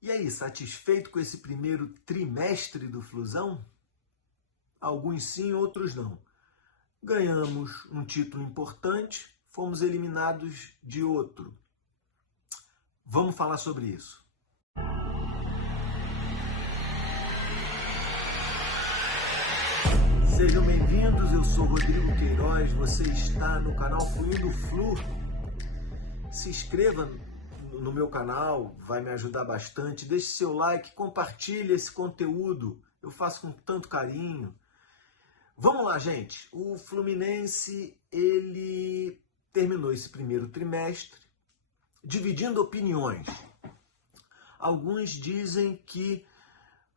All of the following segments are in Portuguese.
E aí, satisfeito com esse primeiro trimestre do Flusão? Alguns sim, outros não. Ganhamos um título importante, fomos eliminados de outro. Vamos falar sobre isso. Sejam bem-vindos, eu sou Rodrigo Queiroz, você está no canal Fluindo Flu. Se inscreva no meu canal, vai me ajudar bastante. Deixe seu like, compartilhe esse conteúdo, eu faço com tanto carinho. Vamos lá, gente. O Fluminense, ele terminou esse primeiro trimestre dividindo opiniões. Alguns dizem que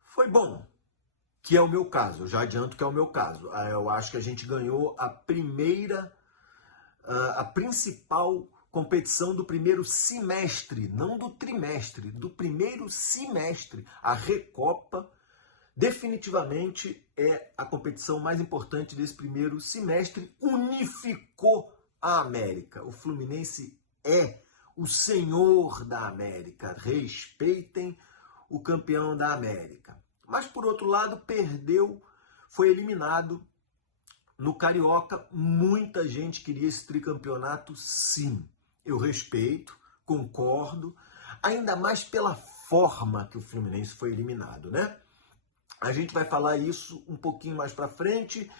foi bom, que é o meu caso. Eu já adianto que é o meu caso. Eu acho que a gente ganhou a principal competição do primeiro semestre, não do trimestre, do primeiro semestre. A Recopa definitivamente é a competição mais importante desse primeiro semestre. Unificou a América. O Fluminense é o senhor da América. Respeitem o campeão da América. Mas, por outro lado, perdeu, foi eliminado no Carioca. Muita gente queria esse tricampeonato, sim. Eu respeito, concordo, ainda mais pela forma que o Fluminense foi eliminado, né? A gente vai falar isso um pouquinho mais para frente.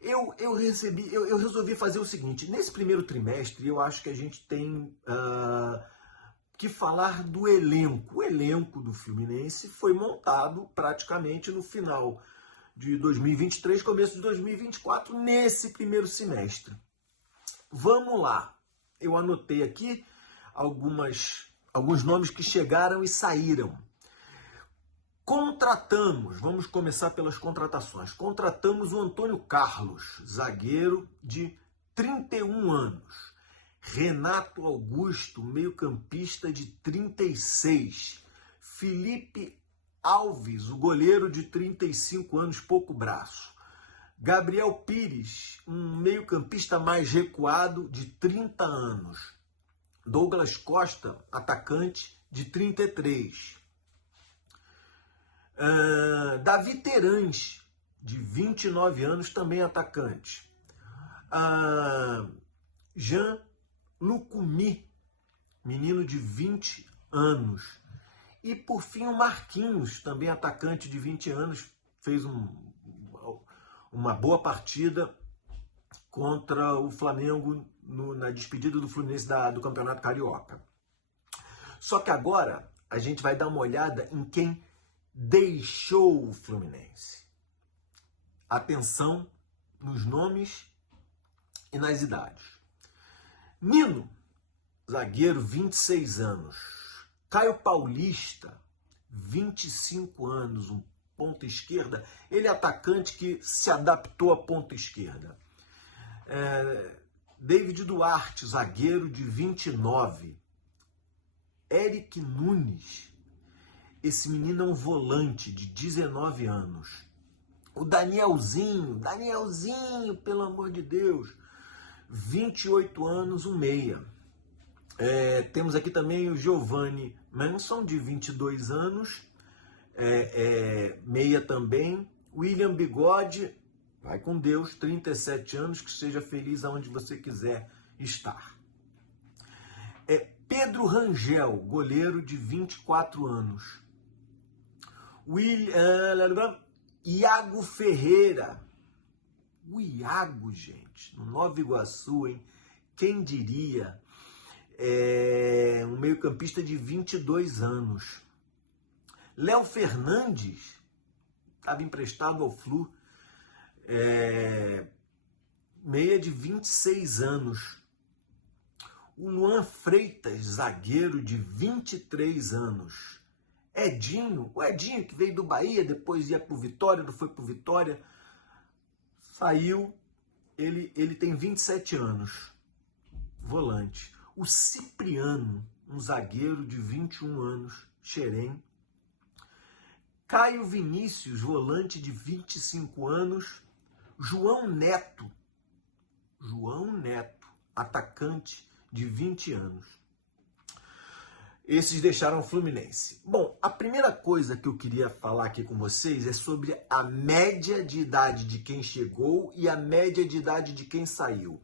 Eu resolvi fazer o seguinte: nesse primeiro trimestre, eu acho que a gente tem que falar do elenco. O elenco do Fluminense foi montado praticamente no final de 2023, começo de 2024, nesse primeiro semestre. Vamos lá. Eu anotei aqui alguns nomes que chegaram e saíram. Vamos começar pelas contratações. Contratamos o Antônio Carlos, zagueiro de 31 anos. Renato Augusto, meio-campista de 36. Felipe Alves, o goleiro de 35 anos, pouco braço. Gabriel Pires, um meio-campista mais recuado de 30 anos. Douglas Costa, atacante de 33. Davi Terãs, de 29 anos, também atacante. Jean Lucumi, menino de 20 anos. E, por fim, o Marquinhos, também atacante de 20 anos, fez uma boa partida contra o Flamengo na despedida do Fluminense do Campeonato Carioca. Só que agora a gente vai dar uma olhada em quem deixou o Fluminense. Atenção nos nomes e nas idades. Nino, zagueiro, 26 anos. Caio Paulista, 25 anos, um ponta esquerda. Ele é atacante que se adaptou à ponta esquerda. David Duarte, zagueiro de 29. Eric Nunes, esse menino é um volante de 19 anos. O Danielzinho, pelo amor de Deus, 28 anos, um meia. Temos aqui também o Giovanni Manson, de 22 anos, meia também. William Bigode, vai com Deus, 37 anos, que seja feliz aonde você quiser estar. Pedro Rangel, goleiro de 24 anos. Iago Ferreira. O Iago, gente, no Nova Iguaçu, hein? Quem diria? Um meio-campista de 22 anos. Léo Fernandes, estava emprestado ao Flu, meia de 26 anos. O Luan Freitas, zagueiro de 23 anos. O Edinho que veio do Bahia, depois ia para o Vitória, não foi para o Vitória, saiu, ele tem 27 anos, volante. O Cipriano, um zagueiro de 21 anos, Xerém. Caio Vinícius, volante de 25 anos. João Neto, atacante de 20 anos. Esses deixaram o Fluminense. Bom, a primeira coisa que eu queria falar aqui com vocês é sobre a média de idade de quem chegou e a média de idade de quem saiu.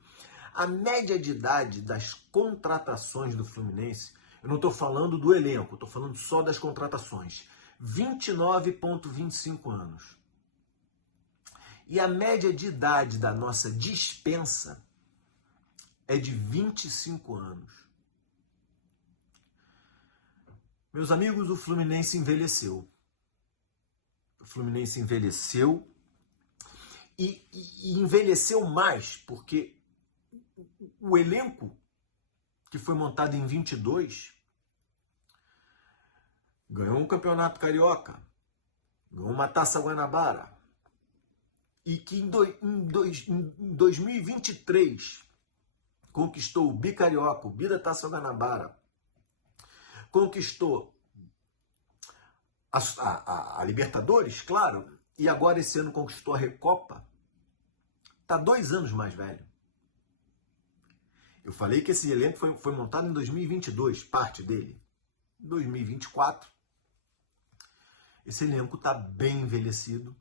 A média de idade das contratações do Fluminense, eu não estou falando do elenco, estou falando só das contratações, 29,25 anos. E a média de idade da nossa dispensa é de 25 anos. Meus amigos, o Fluminense envelheceu. O Fluminense envelheceu e envelheceu mais, porque o elenco que foi montado em 22 ganhou um campeonato carioca, ganhou uma Taça Guanabara, e que em 2023 conquistou o Bicarioca, o Bi da Taça Guanabara, conquistou a Libertadores, claro, e agora esse ano conquistou a Recopa, está 2 anos mais velho. Eu falei que esse elenco foi montado em 2022, parte dele. Em 2024, esse elenco está bem envelhecido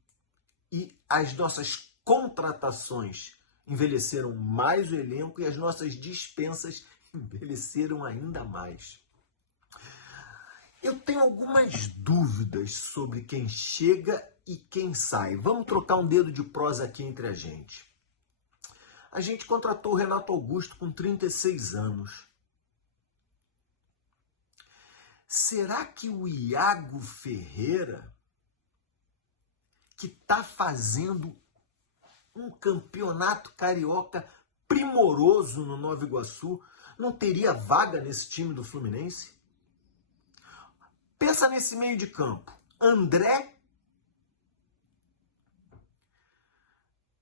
e as nossas contratações envelheceram mais o elenco e as nossas dispensas envelheceram ainda mais. Eu tenho algumas dúvidas sobre quem chega e quem sai. Vamos trocar um dedo de prosa aqui entre a gente. A gente contratou o Renato Augusto com 36 anos. Será que o Iago Ferreira, que está fazendo um campeonato carioca primoroso no Nova Iguaçu, não teria vaga nesse time do Fluminense? Pensa nesse meio de campo. André,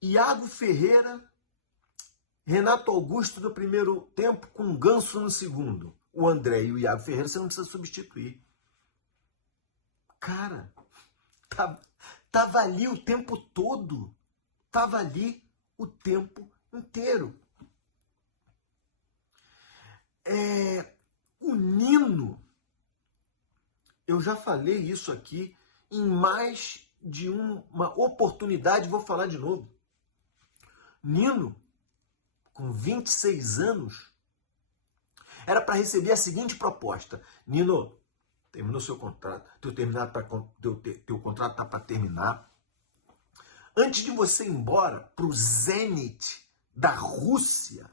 Iago Ferreira, Renato Augusto no primeiro tempo com Ganso no segundo. O André e o Iago Ferreira você não precisa substituir. Cara, tava ali o tempo todo. Tava ali o tempo inteiro. O Nino, eu já falei isso aqui em mais de uma oportunidade, vou falar de novo. Nino, com 26 anos, era para receber a seguinte proposta. Nino, terminou seu contrato, teu contrato está para terminar. Antes de você ir embora para o Zenit da Rússia,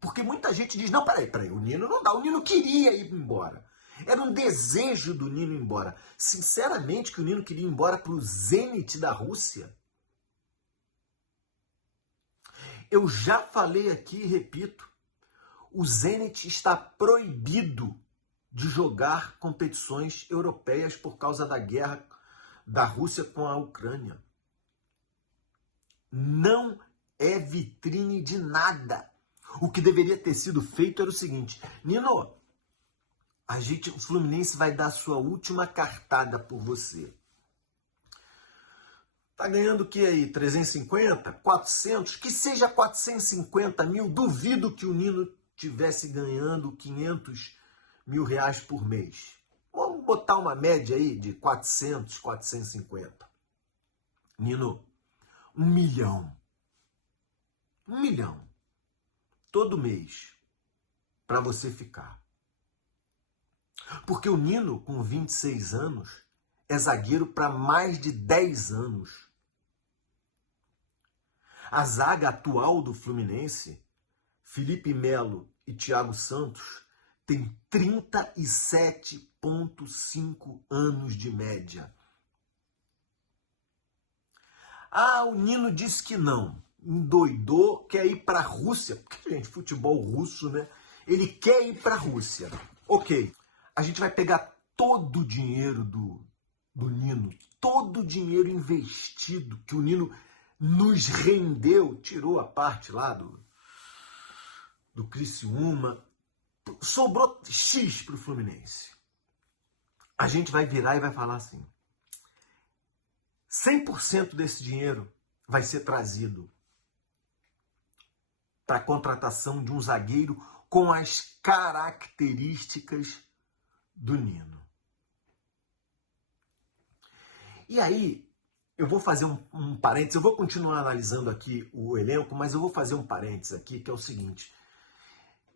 porque muita gente diz, não, peraí, o Nino não dá, o Nino queria ir embora. Era um desejo do Nino ir embora. Sinceramente, que o Nino queria ir embora para o Zenit da Rússia. Eu já falei aqui e repito, o Zenit está proibido de jogar competições europeias por causa da guerra da Rússia com a Ucrânia. Não é vitrine de nada. O que deveria ter sido feito era o seguinte, Nino, o Fluminense vai dar sua última cartada por você. Tá ganhando o que aí? 350? 400? Que seja 450 mil. Duvido que o Nino tivesse ganhando 500 mil reais por mês. Vamos botar uma média aí de 400, 450. Nino, 1 milhão. 1 milhão. Todo mês. Para você ficar. Porque o Nino, com 26 anos, é zagueiro para mais de 10 anos. A zaga atual do Fluminense, Felipe Melo e Thiago Santos, tem 37,5 anos de média. Ah, o Nino disse que não. Endoidou, quer ir para a Rússia. Porque, gente, futebol russo, né? Ele quer ir para a Rússia. Ok, a gente vai pegar todo o dinheiro do Nino, todo o dinheiro investido que o Nino nos rendeu, tirou a parte lá do Criciúma, sobrou X para o Fluminense. A gente vai virar e vai falar assim, 100% desse dinheiro vai ser trazido para a contratação de um zagueiro com as características do Nino. E aí, eu vou fazer um parênteses, eu vou continuar analisando aqui o elenco, mas eu vou fazer um parênteses aqui, que é o seguinte.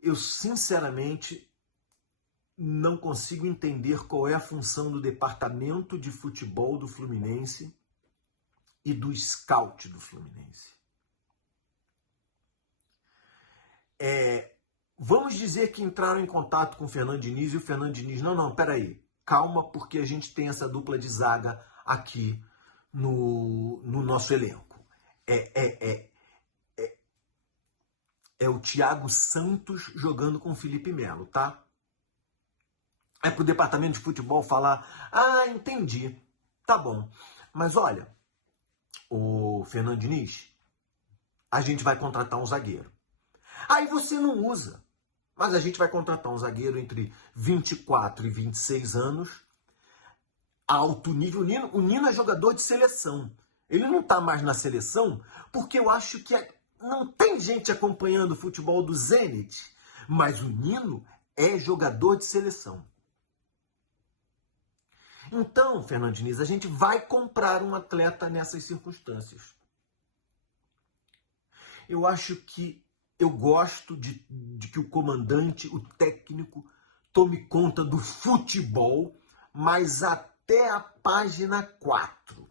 Eu, sinceramente, não consigo entender qual é a função do departamento de futebol do Fluminense e do scout do Fluminense. Vamos dizer que entraram em contato com o Fernando Diniz e o Fernando Diniz, não, peraí, calma, porque a gente tem essa dupla de zaga aqui no nosso elenco. É o Thiago Santos jogando com o Felipe Melo, tá? É pro departamento de futebol falar, entendi, tá bom. Mas olha, o Fernando Diniz, a gente vai contratar um zagueiro. Aí você não usa, mas a gente vai contratar um zagueiro entre 24 e 26 anos, alto nível. O Nino é jogador de seleção. Ele não tá mais na seleção porque eu acho que não tem gente acompanhando o futebol do Zenit, mas o Nino é jogador de seleção. Então, Fernando Diniz, a gente vai comprar um atleta nessas circunstâncias. Eu acho que eu gosto de que o comandante, o técnico, tome conta do futebol, mas até a página 4.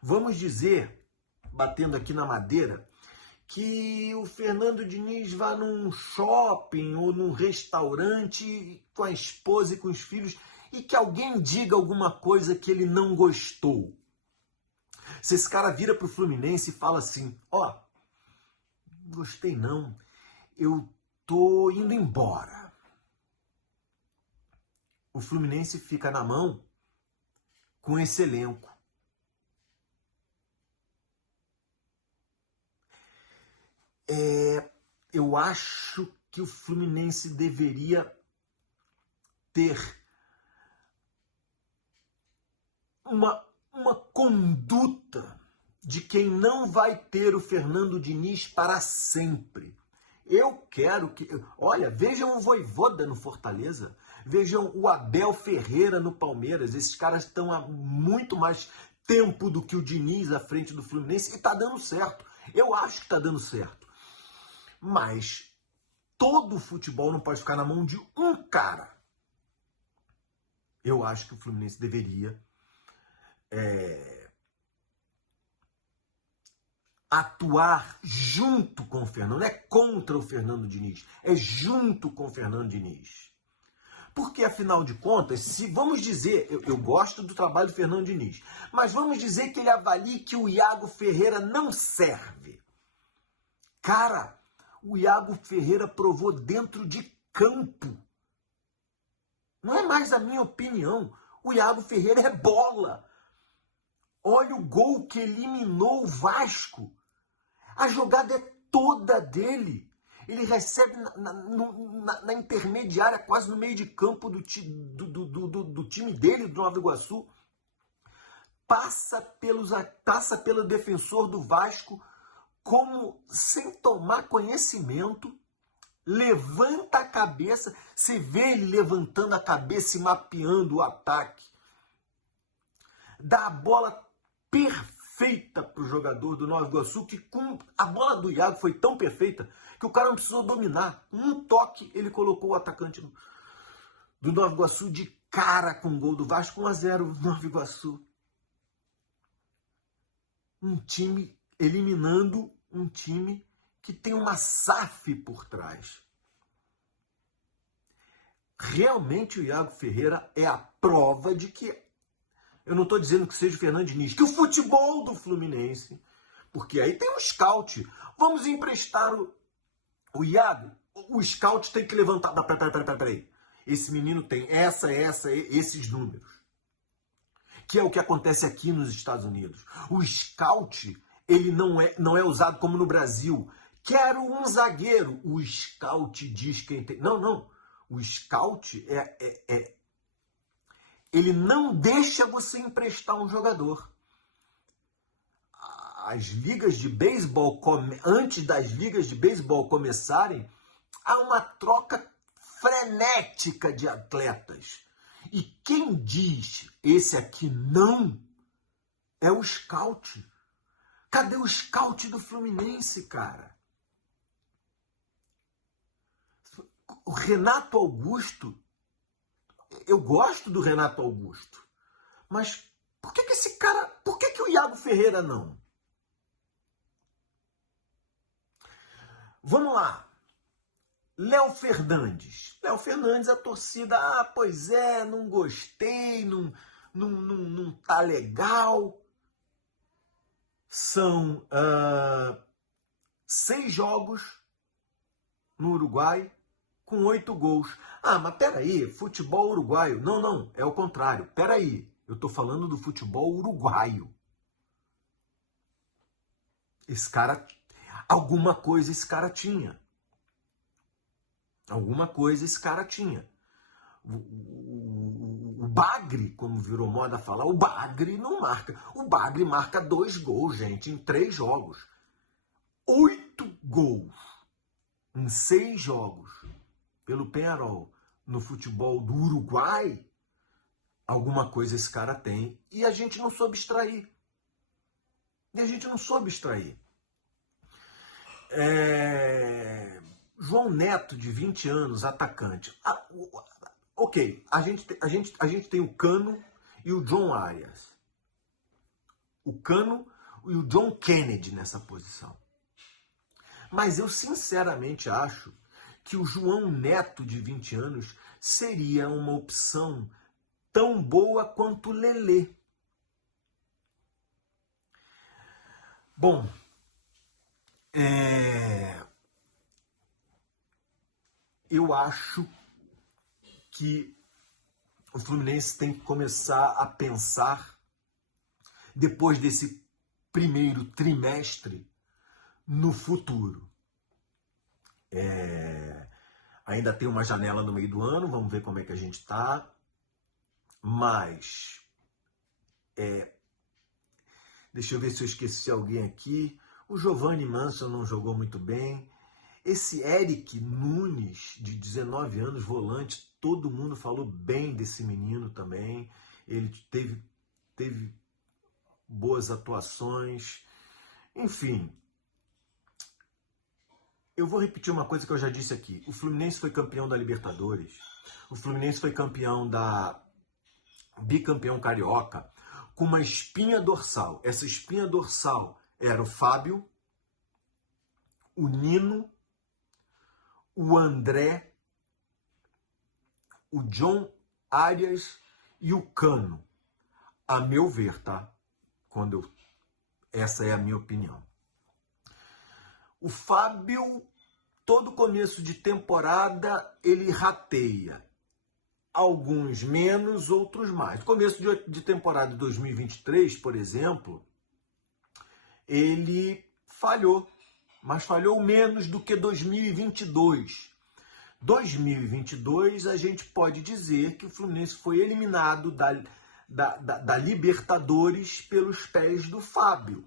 Vamos dizer, batendo aqui na madeira, que o Fernando Diniz vá num shopping ou num restaurante com a esposa e com os filhos e que alguém diga alguma coisa que ele não gostou. Se esse cara vira pro Fluminense e fala assim, não gostei não, eu tô indo embora. O Fluminense fica na mão com esse elenco. Eu acho que o Fluminense deveria ter uma conduta de quem não vai ter o Fernando Diniz para sempre. Eu quero que... Olha, vejam o Vojvoda no Fortaleza, vejam o Abel Ferreira no Palmeiras. Esses caras estão há muito mais tempo do que o Diniz à frente do Fluminense e está dando certo. Eu acho que está dando certo. Mas todo o futebol não pode ficar na mão de um cara. Eu acho que o Fluminense deveria atuar junto com o Fernando, não é contra o Fernando Diniz, é junto com o Fernando Diniz. Porque, afinal de contas, se vamos dizer, eu gosto do trabalho do Fernando Diniz, mas vamos dizer que ele avalie que o Iago Ferreira não serve. Cara, o Iago Ferreira provou dentro de campo. Não é mais a minha opinião. O Iago Ferreira é bola. Olha o gol que eliminou o Vasco. A jogada é toda dele. Ele recebe na intermediária, quase no meio de campo do time dele, do Nova Iguaçu. Passa pelo defensor do Vasco, como sem tomar conhecimento. Levanta a cabeça. Você vê ele levantando a cabeça e mapeando o ataque. Dá a bola perfeita para o jogador do Nova Iguaçu, que com a bola do Iago foi tão perfeita que o cara não precisou dominar. Um toque, ele colocou o atacante do Nova Iguaçu de cara com o gol do Vasco. 1-0 Nova Iguaçu. Um time eliminando um time que tem uma SAF por trás. Realmente o Iago Ferreira é a prova de que, eu não estou dizendo que seja o Fernando Diniz, que o futebol do Fluminense, porque aí tem um scout, vamos emprestar o Iago, o scout tem que levantar, peraí, esse menino tem esses números, que é o que acontece aqui nos Estados Unidos. O scout, ele não é usado como no Brasil. Quero um zagueiro. O scout diz quem tem. Não. O scout ele não deixa você emprestar um jogador. As ligas de beisebol, antes das ligas de beisebol começarem, Há uma troca frenética de atletas. E quem diz esse aqui não é o scout. Cadê o scout do Fluminense, cara? O Renato Augusto, eu gosto do Renato Augusto, mas por que esse cara, por que o Iago Ferreira não? Vamos lá. Léo Fernandes. Léo Fernandes, a torcida, pois é, não gostei, não tá legal. São 6 jogos no Uruguai com 8 gols. Ah, mas peraí, futebol uruguaio. Não, é o contrário. Peraí, eu tô falando do futebol uruguaio. Esse cara, alguma coisa esse cara tinha. Alguma coisa esse cara tinha. O Bagre, como virou moda falar, o Bagre não marca. O Bagre marca 2 gols, gente, em 3 jogos. 8 gols em 6 jogos pelo Peñarol no futebol do Uruguai. Alguma coisa esse cara tem e a gente não soube extrair. João Neto, de 20 anos, atacante. Ok, a gente tem o Cano e o John Arias. O Cano e o John Kennedy nessa posição. Mas eu sinceramente acho que o João Neto, de 20 anos, seria uma opção tão boa quanto o Lelê. Bom, eu acho que o Fluminense tem que começar a pensar, depois desse primeiro trimestre, no futuro. Ainda tem uma janela no meio do ano, vamos ver como é que a gente está. Mas, deixa eu ver se eu esqueci alguém aqui. O Giovanni Manso não jogou muito bem. Esse Eric Nunes, de 19 anos, volante, todo mundo falou bem desse menino também. Ele teve boas atuações. Enfim, eu vou repetir uma coisa que eu já disse aqui. O Fluminense foi campeão da Libertadores. O Fluminense foi bicampeão carioca, com uma espinha dorsal. Essa espinha dorsal era o Fábio, o Nino, o André, o John Arias e o Cano. A meu ver, tá? Essa é a minha opinião. O Fábio, todo começo de temporada, ele rateia. Alguns menos, outros mais. Começo de temporada de 2023, por exemplo, ele falhou, mas falhou menos do que 2022. 2022, a gente pode dizer que o Fluminense foi eliminado da Libertadores pelos pés do Fábio.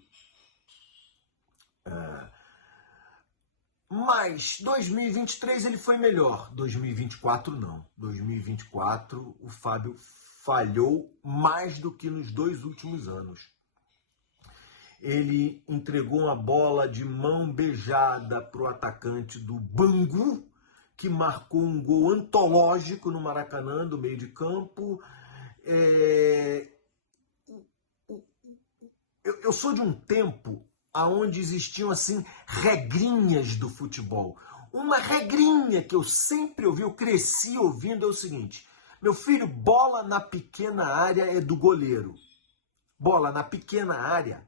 Mas 2023 ele foi melhor, 2024 não. 2024 o Fábio falhou mais do que nos 2 últimos anos. Ele entregou uma bola de mão beijada para o atacante do Bangu, que marcou um gol antológico no Maracanã, do meio de campo. Eu sou de um tempo onde existiam, assim, regrinhas do futebol. Uma regrinha que eu sempre ouvi, eu cresci ouvindo, é o seguinte: meu filho, bola na pequena área é do goleiro. Bola na pequena área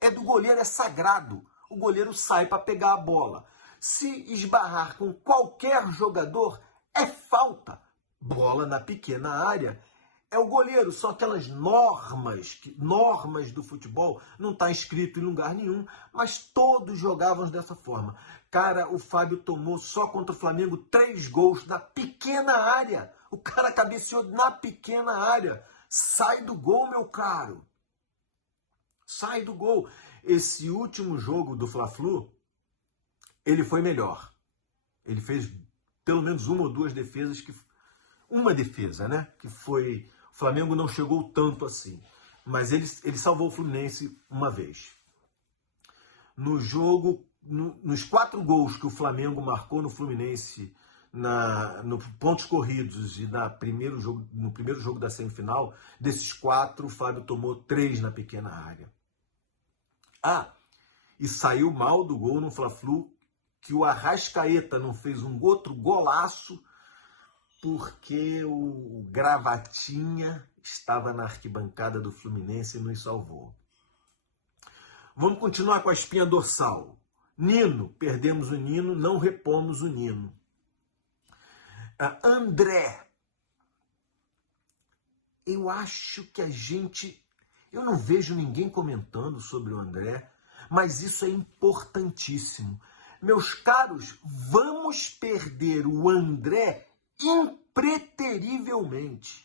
é do goleiro, é sagrado. O goleiro sai para pegar a bola. Se esbarrar com qualquer jogador, é falta. Bola na pequena área é o goleiro. São aquelas normas do futebol, não está escrito em lugar nenhum, mas todos jogavam dessa forma. Cara, o Fábio tomou só contra o Flamengo 3 gols na pequena área. O cara cabeceou na pequena área. Sai do gol, meu caro. Sai do gol. Esse último jogo do Fla-Flu, ele foi melhor. Ele fez pelo menos uma ou duas defesas, uma defesa, né? Que foi... O Flamengo não chegou tanto assim. Mas ele salvou o Fluminense uma vez. No jogo, nos 4 gols que o Flamengo marcou no Fluminense, no pontos corridos e no primeiro jogo da semifinal, desses 4, o Fábio tomou 3 na pequena área. E saiu mal do gol no Fla-Flu, que o Arrascaeta não fez um outro golaço, porque o Gravatinha estava na arquibancada do Fluminense e nos salvou. Vamos continuar com a espinha dorsal. Nino, perdemos o Nino, não repomos o Nino. André, eu acho que eu não vejo ninguém comentando sobre o André, mas isso é importantíssimo. Meus caros, vamos perder o André impreterivelmente.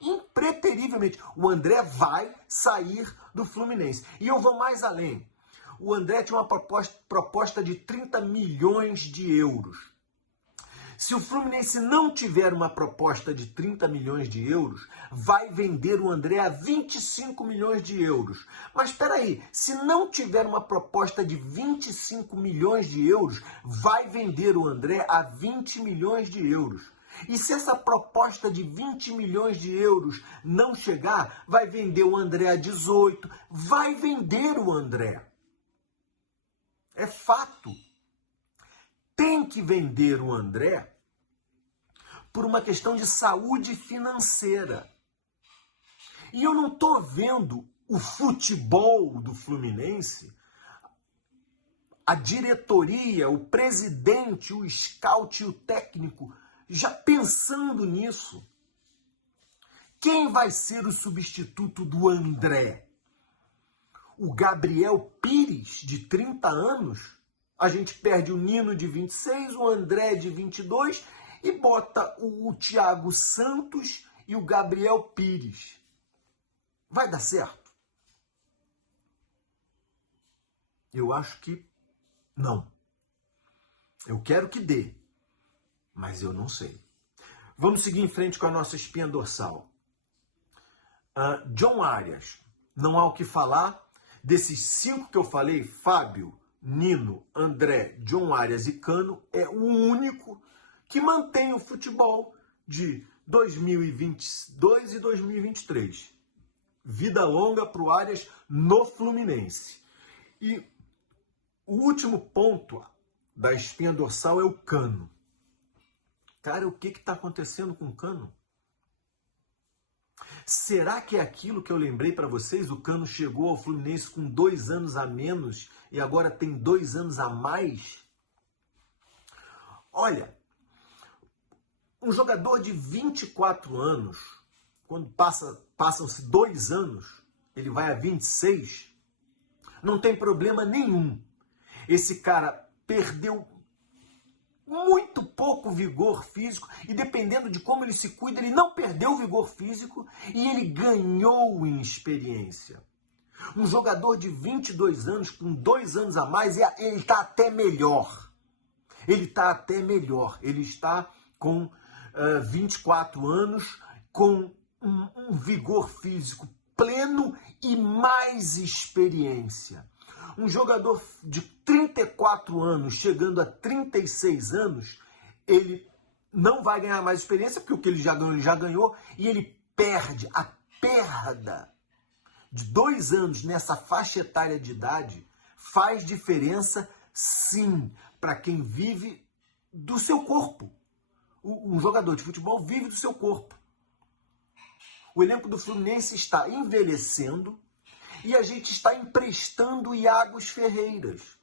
Impreterivelmente. O André vai sair do Fluminense. E eu vou mais além. O André tinha uma proposta de 30 milhões de euros. Se o Fluminense não tiver uma proposta de 30 milhões de euros, vai vender o André a 25 milhões de euros. Mas espera aí, se não tiver uma proposta de 25 milhões de euros, vai vender o André a 20 milhões de euros. E se essa proposta de 20 milhões de euros não chegar, vai vender o André a 18, vai vender o André. É fato. Tem que vender o André por uma questão de saúde financeira. E eu não estou vendo o futebol do Fluminense, a diretoria, o presidente, o scout e o técnico já pensando nisso. Quem vai ser o substituto do André? O Gabriel Pires, de 30 anos? A gente perde o Nino de 26, o André de 22 e bota o Thiago Santos e o Gabriel Pires. Vai dar certo? Eu acho que não. Eu quero que dê, mas eu não sei. Vamos seguir em frente com a nossa espinha dorsal. John Arias. Não há o que falar. Desses 5 que eu falei, Fábio, Nino, André, John Arias e Cano, é o único que mantém o futebol de 2022 e 2023. Vida longa para o Arias no Fluminense. E o último ponto da espinha dorsal é o Cano. Cara, o que está acontecendo com o Cano? Será que é aquilo que eu lembrei para vocês? O Cano chegou ao Fluminense com 2 anos a menos e agora tem 2 anos a mais? Olha, um jogador de 24 anos, quando passam-se 2 anos, ele vai a 26, não tem problema nenhum. Esse cara perdeu muito pouco vigor físico e dependendo de como ele se cuida, ele não perdeu o vigor físico e ele ganhou em experiência. Um jogador de 22 anos, com 2 anos a mais, ele está até melhor. Ele está até melhor. Ele está com 24 anos, com um vigor físico pleno e mais experiência. Um jogador de 34 anos, chegando a 36 anos, ele não vai ganhar mais experiência, porque o que ele já ganhou, e ele perde. A perda de 2 anos nessa faixa etária de idade faz diferença, sim, para quem vive do seu corpo. Um jogador de futebol vive do seu corpo. O elenco do Fluminense está envelhecendo, e a gente está emprestando Iagos Ferreiras.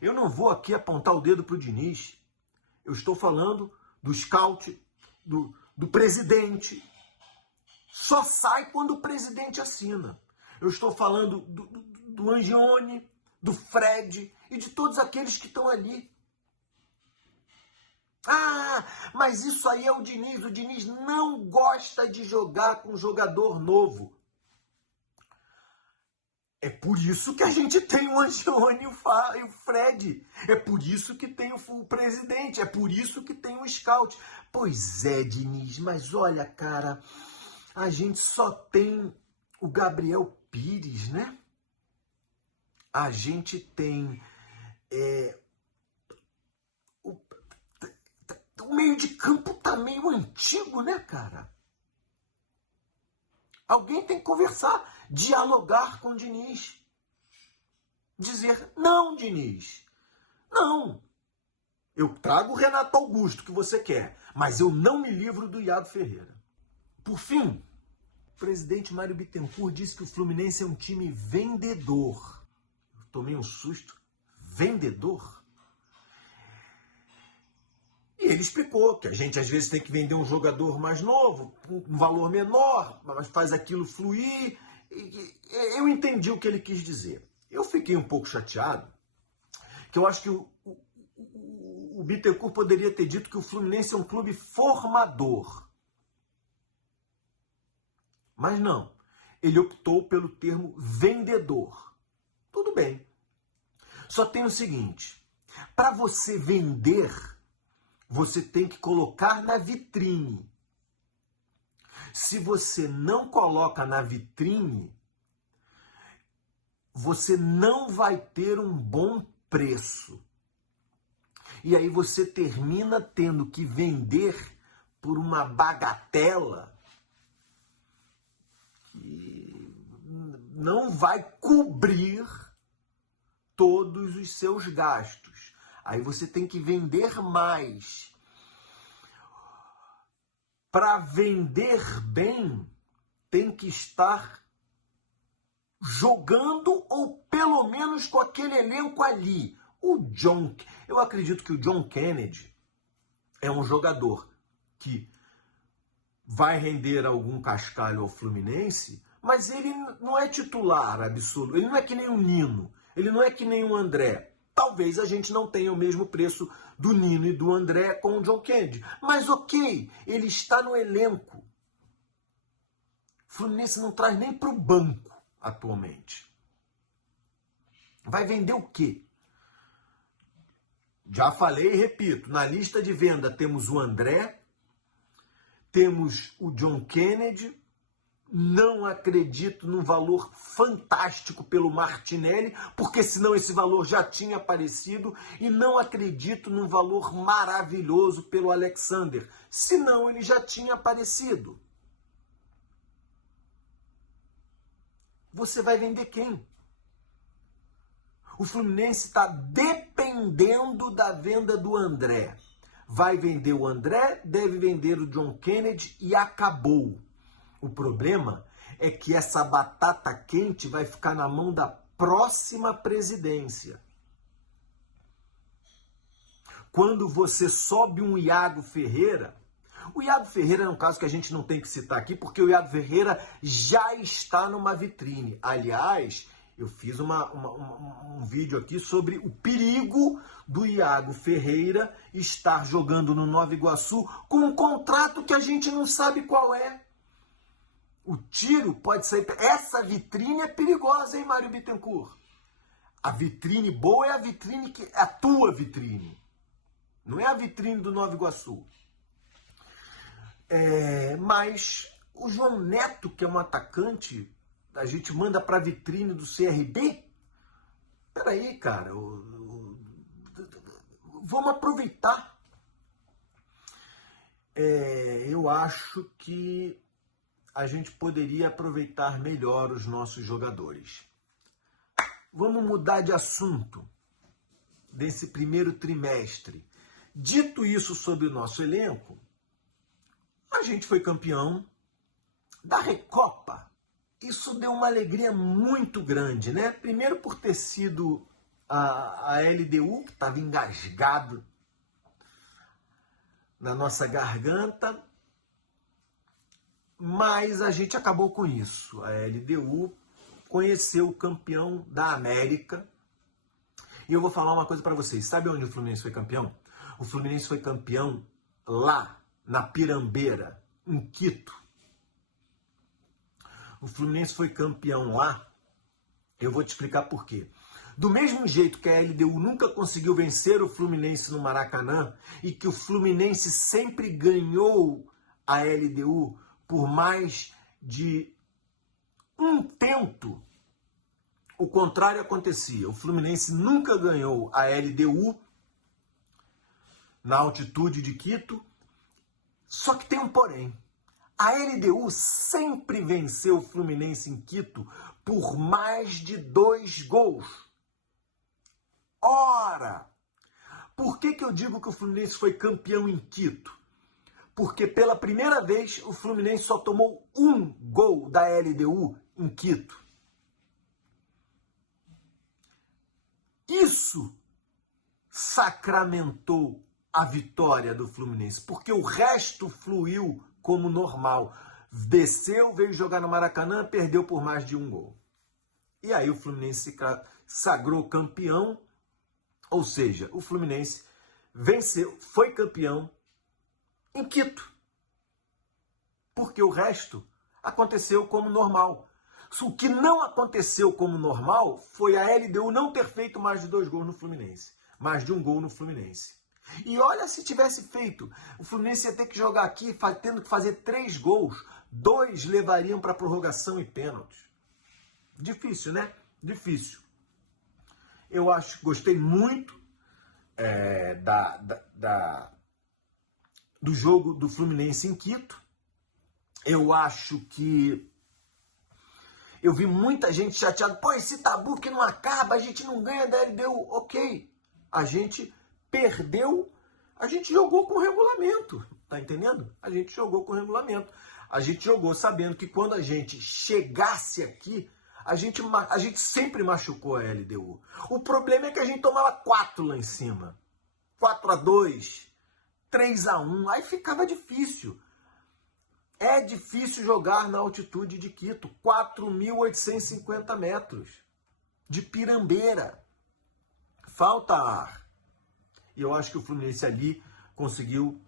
Eu não vou aqui apontar o dedo para o Diniz. Eu estou falando do scout, do presidente. Só sai quando o presidente assina. Eu estou falando do Angione, do Fred e de todos aqueles que estão ali. Mas isso aí é o Diniz. O Diniz não gosta de jogar com jogador novo. É por isso que a gente tem o Angione e o Fred. É por isso que tem o presidente. É por isso que tem o scout. Pois é, Diniz, mas olha, cara, a gente só tem o Gabriel Pires, né? A gente tem o meio de campo tá meio antigo, né, cara? Alguém tem que conversar, dialogar com o Diniz. Dizer, não, Diniz, não. Eu trago o Renato Augusto, que você quer, mas eu não me livro do Iago Ferreira. Por fim, o presidente Mário Bittencourt disse que o Fluminense é um time vendedor. Eu tomei um susto. Vendedor? E ele explicou que a gente às vezes tem que vender um jogador mais novo, com um valor menor, mas faz aquilo fluir. Eu entendi o que ele quis dizer. Eu fiquei um pouco chateado, que eu acho que o Bittencourt poderia ter dito que o Fluminense é um clube formador. Mas não, ele optou pelo termo vendedor. Tudo bem. Só tem o seguinte, para você vender, você tem que colocar na vitrine. Se você não coloca na vitrine, você não vai ter um bom preço. E aí você termina tendo que vender por uma bagatela que não vai cobrir todos os seus gastos. Aí você tem que vender mais. Para vender bem, tem que estar jogando ou pelo menos com aquele elenco ali. Eu acredito que o John Kennedy é um jogador que vai render algum cascalho ao Fluminense, mas ele não é titular absoluto. Ele não é que nem o Nino. Ele não é que nem o André. Talvez a gente não tenha o mesmo preço do Nino e do André com o John Kennedy. Mas ok, ele está no elenco. O Fluminense não traz nem para o banco atualmente. Vai vender o quê? Já falei e repito, na lista de venda temos o André, temos o John Kennedy. Não acredito num valor fantástico pelo Martinelli, porque senão esse valor já tinha aparecido, e não acredito num valor maravilhoso pelo Alexander, senão ele já tinha aparecido. Você vai vender quem? O Fluminense está dependendo da venda do André. Vai vender o André, deve vender o John Kennedy e acabou. O problema é que essa batata quente vai ficar na mão da próxima presidência. Quando você sobe um Iago Ferreira, o Iago Ferreira é um caso que a gente não tem que citar aqui, porque o Iago Ferreira já está numa vitrine. Aliás, eu fiz um vídeo aqui sobre o perigo do Iago Ferreira estar jogando no Nova Iguaçu com um contrato que a gente não sabe qual é. O tiro pode sair... Essa vitrine é perigosa, hein, Mário Bittencourt? A vitrine boa é a vitrine que é a tua vitrine. Não é a vitrine do Nova Iguaçu. Mas o João Neto, que é um atacante, a gente manda para a vitrine do CRB? Peraí, cara. Vamos aproveitar. Eu acho que a gente poderia aproveitar melhor os nossos jogadores. Vamos mudar de assunto desse primeiro trimestre. Dito isso sobre o nosso elenco, a gente foi campeão da Recopa. Isso deu uma alegria muito grande, né? Primeiro por ter sido a LDU, que estava engasgado na nossa garganta, mas a gente acabou com isso. A LDU conheceu o campeão da América. E eu vou falar uma coisa para vocês. Sabe onde o Fluminense foi campeão? O Fluminense foi campeão lá, na Pirambeira, em Quito. O Fluminense foi campeão lá Eu vou te explicar por quê. Do mesmo jeito que a LDU nunca conseguiu vencer o Fluminense no Maracanã e que o Fluminense sempre ganhou a LDU por mais de um tento, o contrário acontecia. O Fluminense nunca ganhou a LDU na altitude de Quito, só que tem um porém. A LDU sempre venceu o Fluminense em Quito por mais de 2 gols. Ora, por que eu digo que o Fluminense foi campeão em Quito? Porque pela primeira vez o Fluminense só tomou 1 gol da LDU em Quito. Isso sacramentou a vitória do Fluminense, porque o resto fluiu como normal. Desceu, veio jogar no Maracanã, perdeu por mais de 1 gol. E aí o Fluminense se sagrou campeão, ou seja, o Fluminense venceu, foi campeão em Quito. Porque o resto aconteceu como normal. O que não aconteceu como normal foi a LDU não ter feito mais de 2 gols no Fluminense. Mais de 1 gol no Fluminense. E olha, se tivesse feito, o Fluminense ia ter que jogar aqui, tendo que fazer 3 gols. 2 levariam para prorrogação e pênaltis. Difícil, né? Difícil. Eu gostei muito do jogo do Fluminense em Quito. Eu acho que eu vi muita gente chateada. Pô, esse tabu que não acaba, a gente não ganha da LDU. Ok, a gente perdeu, a gente jogou com o regulamento, tá entendendo? A gente jogou com o regulamento. A gente jogou sabendo que quando a gente chegasse aqui, a gente sempre machucou a LDU. O problema é que a gente tomava 4 lá em cima. 4-2, 3-1, aí ficava difícil. É difícil jogar na altitude de Quito, 4.850 metros, de Pirambeira. Falta ar. E eu acho que o Fluminense ali conseguiu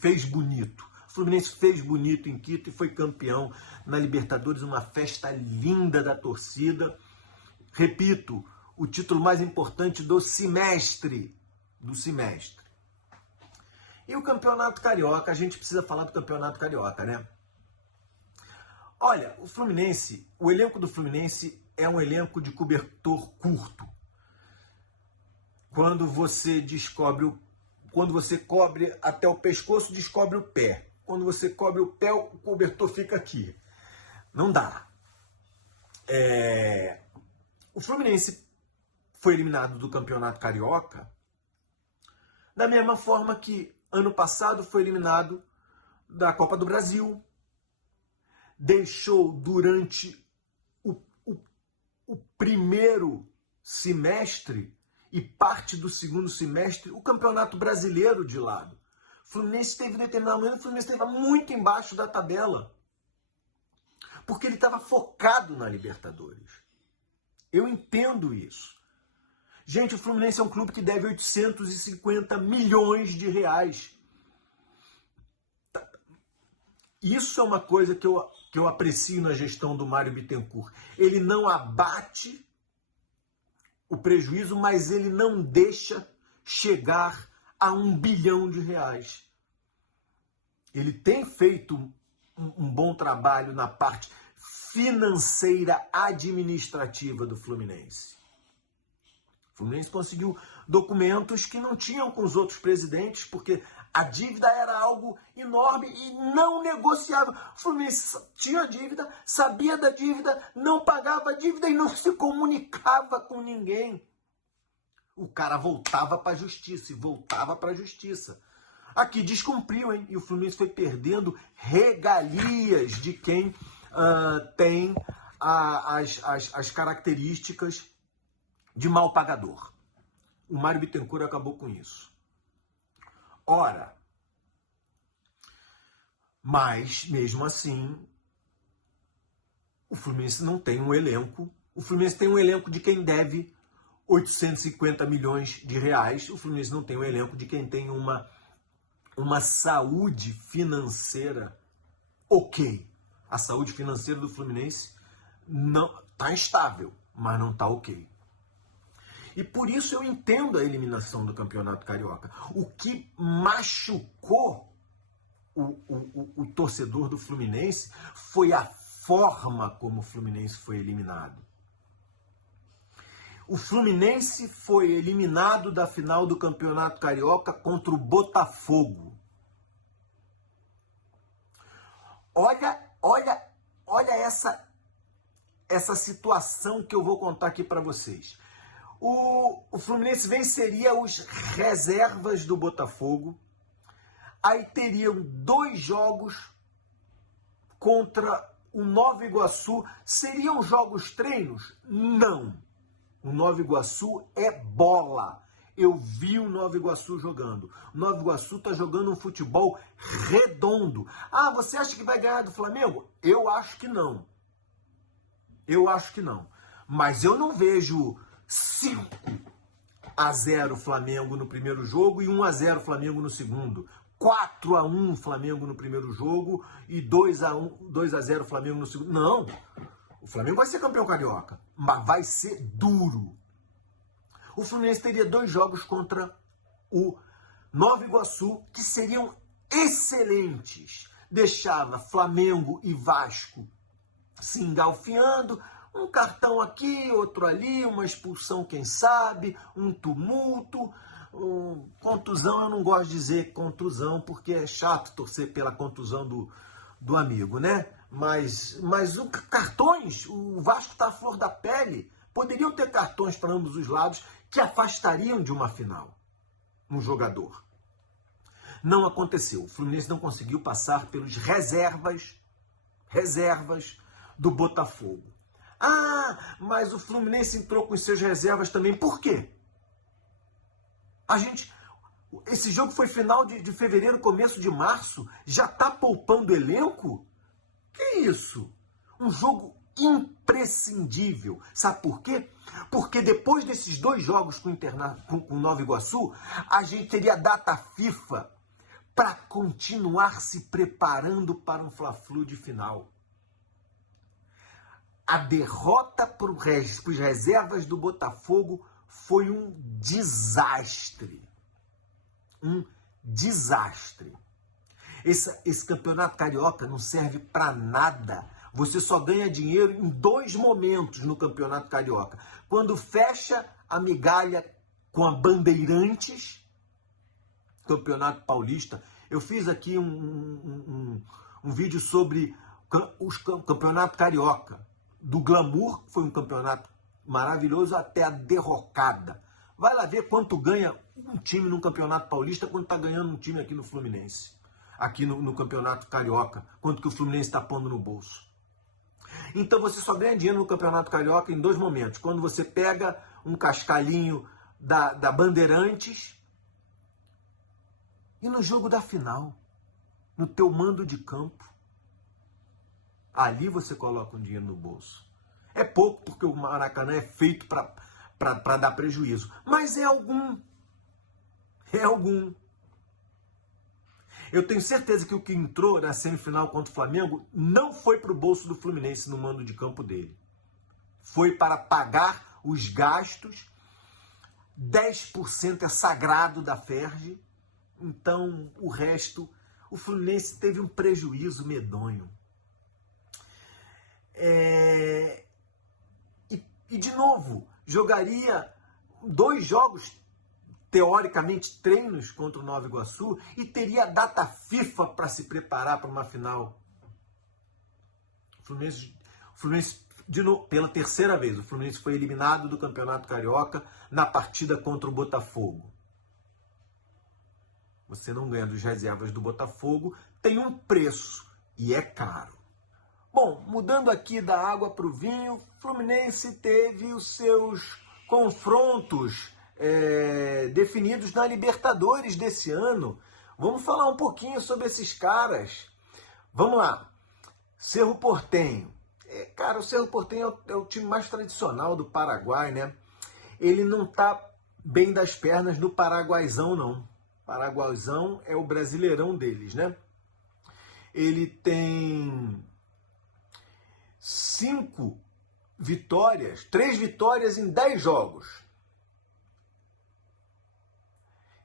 fez bonito. O Fluminense fez bonito em Quito e foi campeão na Libertadores, uma festa linda da torcida. Repito, o título mais importante do semestre. E o Campeonato Carioca, a gente precisa falar do Campeonato Carioca, né? Olha, o elenco do Fluminense é um elenco de cobertor curto. Quando você cobre até o pescoço, descobre o pé. Quando você cobre o pé, o cobertor fica aqui. Não dá. O Fluminense foi eliminado do Campeonato Carioca da mesma forma que ano passado foi eliminado da Copa do Brasil. Deixou durante o primeiro semestre e parte do segundo semestre o Campeonato Brasileiro de lado. O Fluminense teve determinado momento, o Fluminense estava muito embaixo da tabela. Porque ele estava focado na Libertadores. Eu entendo isso. Gente, o Fluminense é um clube que deve 850 milhões de reais. Isso é uma coisa que eu aprecio na gestão do Mário Bittencourt. Ele não abate o prejuízo, mas ele não deixa chegar a 1 bilhão de reais. Ele tem feito um bom trabalho na parte financeira administrativa do Fluminense. O Fluminense conseguiu documentos que não tinham com os outros presidentes, porque a dívida era algo enorme e não negociável. O Fluminense tinha dívida, sabia da dívida, não pagava a dívida e não se comunicava com ninguém. O cara voltava para a justiça e voltava para a justiça. Aqui descumpriu, hein? E o Fluminense foi perdendo regalias de quem tem as características de mal pagador. O Mário Bittencourt acabou com isso. Ora, mas mesmo assim, o Fluminense não tem um elenco. O Fluminense tem um elenco de quem deve 850 milhões de reais. O Fluminense não tem um elenco de quem tem uma saúde financeira ok. A saúde financeira do Fluminense não está instável, mas não está ok. E por isso eu entendo a eliminação do Campeonato Carioca. O que machucou o torcedor do Fluminense foi a forma como o Fluminense foi eliminado. O Fluminense foi eliminado da final do Campeonato Carioca contra o Botafogo. Olha essa situação que eu vou contar aqui para vocês. O Fluminense venceria os reservas do Botafogo. Aí teriam 2 jogos contra o Nova Iguaçu. Seriam jogos treinos? Não. O Nova Iguaçu é bola. Eu vi o Nova Iguaçu jogando. O Nova Iguaçu está jogando um futebol redondo. Ah, você acha que vai ganhar do Flamengo? Eu acho que não. Eu acho que não. Mas eu não vejo 5-0 Flamengo no primeiro jogo e 1-0 Flamengo no segundo. 4-1 Flamengo no primeiro jogo e 2-0 Flamengo no segundo. Não. O Flamengo vai ser campeão carioca, mas vai ser duro. O Fluminense teria 2 jogos contra o Nova Iguaçu que seriam excelentes. Deixava Flamengo e Vasco se engalfiando, um cartão aqui, outro ali, uma expulsão, quem sabe, um tumulto, contusão. Eu não gosto de dizer contusão, porque é chato torcer pela contusão do amigo, né? Mas cartões, o Vasco está à flor da pele. Poderiam ter cartões para ambos os lados que afastariam de uma final um jogador. Não aconteceu. O Fluminense não conseguiu passar pelos reservas do Botafogo. Ah, mas o Fluminense entrou com seus reservas também. Por quê? Esse jogo foi final de fevereiro, começo de março. Já está poupando elenco? Que isso? Um jogo imprescindível. Sabe por quê? Porque depois desses 2 jogos com o Nova Iguaçu, a gente teria data FIFA para continuar se preparando para um Fla-Flu de final. A derrota para os reservas do Botafogo foi um desastre. Um desastre. Esse campeonato carioca não serve para nada. Você só ganha dinheiro em 2 momentos no campeonato carioca. Quando fecha a migalha com a Bandeirantes, campeonato paulista. Eu fiz aqui um vídeo sobre o campeonato carioca. Do glamour, foi um campeonato maravilhoso, até a derrocada. Vai lá ver quanto ganha um time no campeonato paulista, quanto está ganhando um time aqui no Fluminense. Aqui no campeonato carioca, quanto que o Fluminense está pondo no bolso. Então você só ganha dinheiro no campeonato carioca em 2 momentos. Quando você pega um cascalhinho da Bandeirantes e no jogo da final, no teu mando de campo. Ali você coloca um dinheiro no bolso. É pouco, porque o Maracanã é feito para dar prejuízo. Mas é algum. É algum. Eu tenho certeza que o que entrou na semifinal contra o Flamengo não foi para o bolso do Fluminense no mando de campo dele. Foi para pagar os gastos. 10% é sagrado da Ferge. Então, o resto, o Fluminense teve um prejuízo medonho. E de novo, jogaria 2 jogos, teoricamente treinos, contra o Nova Iguaçu e teria data FIFA para se preparar para uma final. O Fluminense de novo, pela 3ª vez, o Fluminense foi eliminado do Campeonato Carioca na partida contra o Botafogo. Você não ganha dos reservas do Botafogo, tem um preço e é caro. Bom, mudando aqui da água para o vinho, o Fluminense teve os seus confrontos definidos na Libertadores desse ano. Vamos falar um pouquinho sobre esses caras. Vamos lá. Cerro Porteño. Cara, o Cerro Porteño é o time mais tradicional do Paraguai, né? Ele não tá bem das pernas no Paraguaizão, não. Paraguaizão é o Brasileirão deles, né? Ele tem 5 vitórias, 3 vitórias em 10 jogos.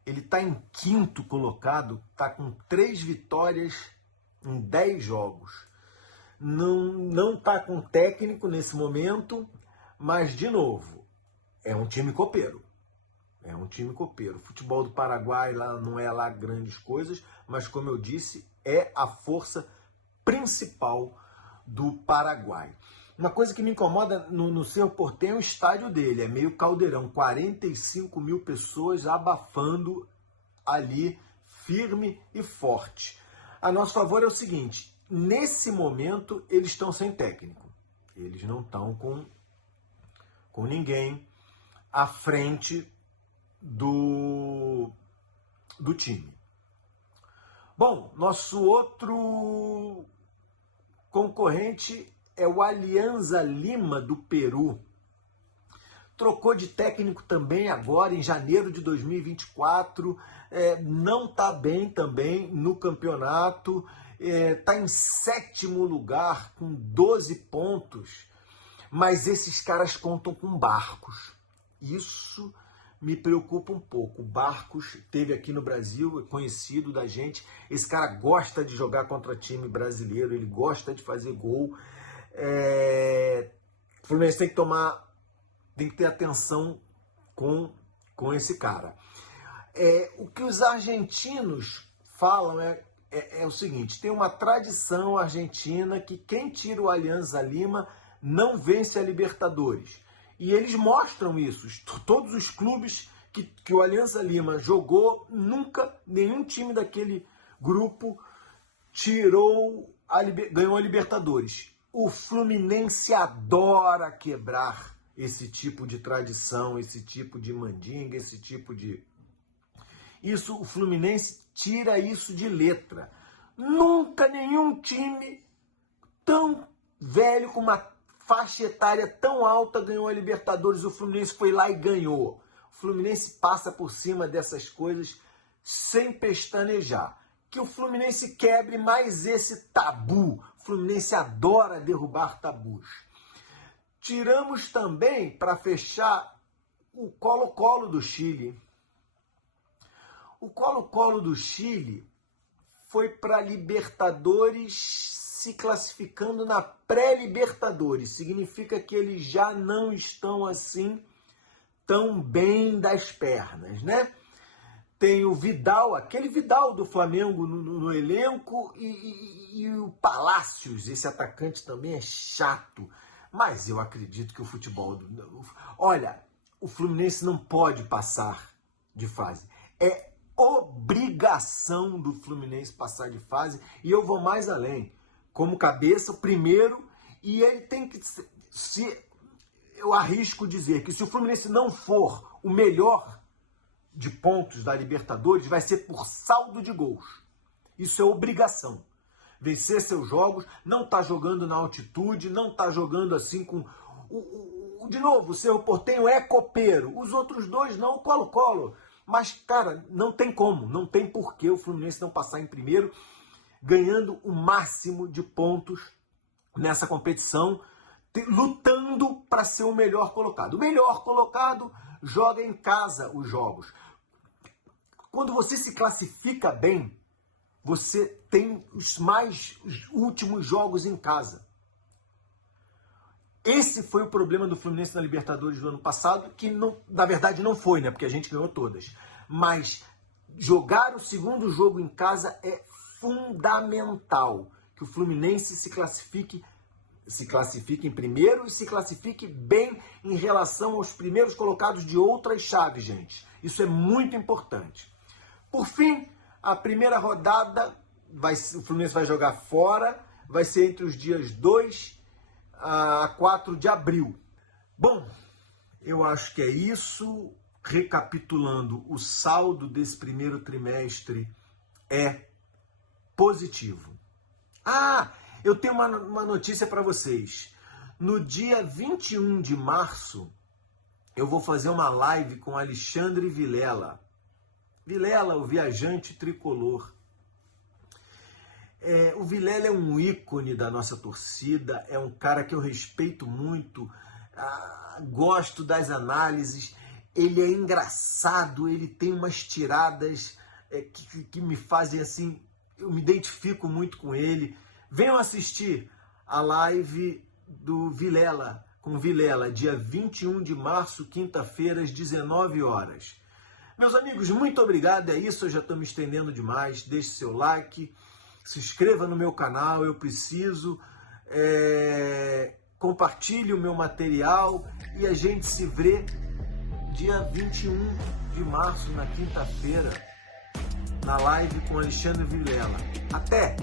Ele está em 5º colocado, está com 3 vitórias em 10 jogos. Não está com técnico nesse momento, mas, de novo, é um time copeiro. É um time copeiro. O futebol do Paraguai lá não é lá grandes coisas, mas, como eu disse, é a força principal do Paraguai. Uma coisa que me incomoda no Cerro Porteño é o estádio dele. É meio caldeirão. 45 mil pessoas abafando ali, firme e forte. A nosso favor é o seguinte. Nesse momento, eles estão sem técnico. Eles não estão com ninguém à frente do time. Bom, nosso outro concorrente é o Alianza Lima, do Peru. Trocou de técnico também agora, em janeiro de 2024. Não está bem também no campeonato. Está em 7º lugar, com 12 pontos. Mas esses caras contam com Barcos. Isso me preocupa um pouco. O Barcos esteve aqui no Brasil, é conhecido da gente. Esse cara gosta de jogar contra time brasileiro, ele gosta de fazer gol. O Fluminense tem que ter atenção com esse cara. O que os argentinos falam é o seguinte: tem uma tradição argentina que quem tira o Alianza Lima não vence a Libertadores. E eles mostram isso. Todos os clubes que o Alianza Lima jogou, nunca nenhum time daquele grupo ganhou a Libertadores. O Fluminense adora quebrar esse tipo de tradição, esse tipo de mandinga, esse tipo de... Isso, o Fluminense tira isso de letra. Nunca nenhum time tão velho, com uma faixa etária tão alta, ganhou a Libertadores. O Fluminense foi lá e ganhou. O Fluminense passa por cima dessas coisas sem pestanejar. Que o Fluminense quebre mais esse tabu. O Fluminense adora derrubar tabus. Tiramos também, para fechar, o Colo-Colo do Chile. O Colo-Colo do Chile foi para a Libertadores se classificando na pré-Libertadores. Significa que eles já não estão assim tão bem das pernas, né? Tem o Vidal, aquele Vidal do Flamengo no elenco, e o Palácios, esse atacante também é chato. Mas eu acredito que o futebol... Olha, o Fluminense não pode passar de fase. É obrigação do Fluminense passar de fase, e eu vou mais além. Como cabeça, o primeiro, e ele tem que... Eu arrisco dizer que se o Fluminense não for o melhor de pontos da Libertadores, vai ser por saldo de gols. Isso é obrigação. Vencer seus jogos, não tá jogando na altitude, não tá jogando assim com... De novo, o Cerro Porteño é copeiro, os outros dois não, o Colo-Colo. Mas, cara, não tem como, não tem porquê o Fluminense não passar em primeiro, ganhando o máximo de pontos nessa competição, lutando para ser o melhor colocado. O melhor colocado joga em casa os jogos. Quando você se classifica bem, você tem os últimos jogos em casa. Esse foi o problema do Fluminense na Libertadores do ano passado, que na verdade não foi, né? Porque a gente ganhou todas. Mas jogar o segundo jogo em casa é fundamental. Que o Fluminense se classifique em primeiro e se classifique bem em relação aos primeiros colocados de outras chaves, gente. Isso é muito importante. Por fim, a primeira rodada, o Fluminense vai jogar fora, vai ser entre os dias 2 a 4 de abril. Bom, eu acho que é isso. Recapitulando, o saldo desse primeiro trimestre é positivo. Eu tenho uma notícia para vocês. No dia 21 de março, eu vou fazer uma live com Alexandre Vilela. Vilela, o viajante tricolor. O Vilela é um ícone da nossa torcida, é um cara que eu respeito muito, gosto das análises, ele é engraçado, ele tem umas tiradas que me fazem assim, eu me identifico muito com ele. Venham assistir a live do Vilela, com Vilela, dia 21 de março, quinta-feira, às 19 horas. Meus amigos, muito obrigado, é isso, eu já estou me estendendo demais, deixe seu like, se inscreva no meu canal, eu preciso, compartilhe o meu material e a gente se vê dia 21 de março, na quinta-feira, na live com Alexandre Vilela. Até!